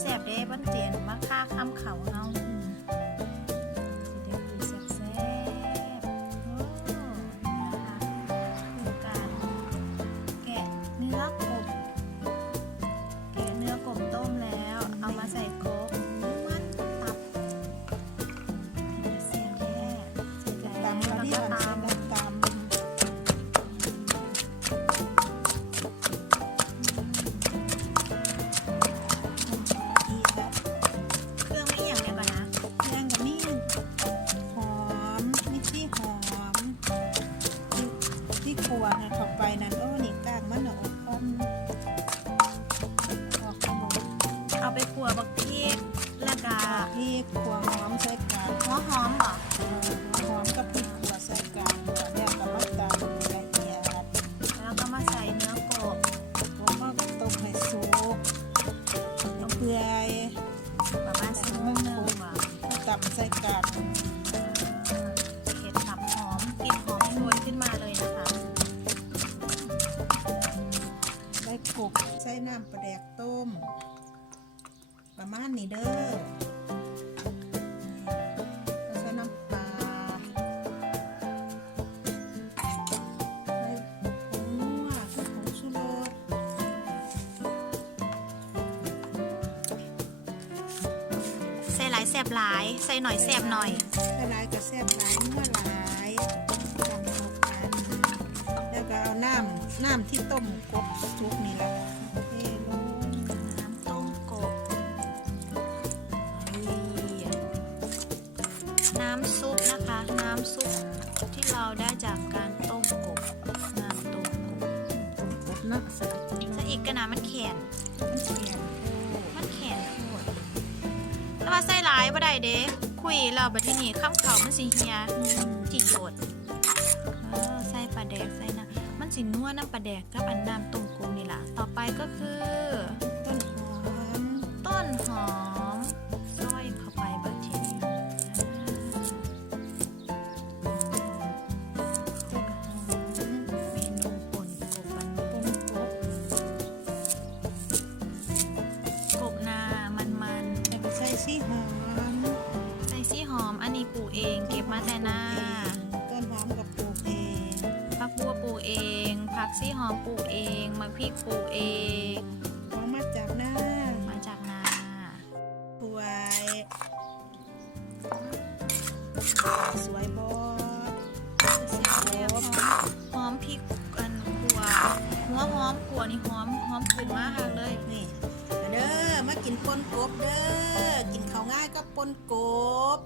แซ่บเด้มันเสียนมาค่าคำเขาเฮาอืมสิ นะเข้าไปนั่นโอ้นี่กางมันน่ะออกคอมออกคอมเอาไปขัวบักพริกแล้วก็พี่ขวหอมใส่กางหัวหอมเหรอเออหัวหอมกับพริกขวใส่กางแล้วก็มาตำละเอียดแล้วก็มาใส่เนื้อกบแล้วก็ต้มให้สุกเอาเปื่อยประมาณชั่วโมงหนึงว่ะตำใส่กา ใส่กบใส่น้ำปลาแดกต้ม ประมาณนี้เด้อนี่แล้วใส่น้ำปลาใส่ผงนัวใส่ผงชูรสใส่หลายแซ่บหลาย ใส่หน่อยแซ่บหน่อย ใส่หลายกับแซ่บหลายนัวหลาย น้ำน้ำที่ต้มกบสุกนี่แหละเทลงน้ำต้มกบนี่น้ำซุปนะคะ น้ำซุปที่เราได้จากการต้มกบน้ำต้มกบต้มกบเนาะใส่ถ้าอีกก็น้ำมันแข็งน้ำเค็มโอ้มันแข็งโคตรแล้วว่าใส่หลายบ่ได้เด้คุยเราบัดที่นี่ข้ามเขามันสิเฮียจิโจดเออใส่ปลาแดกใส่น้ำ มันสินัวน้ำปลาแดกกับอันน้ำต้มกบนี่ล่ะ ต่อไปก็คือ ต้นหอม ต้นหอม กซี่หอมปลูกเองมะพริกปลูกเองหอมมาจากหน้ามาจากนาถวย สวยบอสเสียบเลยหอมหอมพริกอันขัวหัวหอมขัวนี่หอมหอมขึ้นมากเลย นี่เด้อมากินปนกบเด้อกินข้าวง่ายก็ปนกบ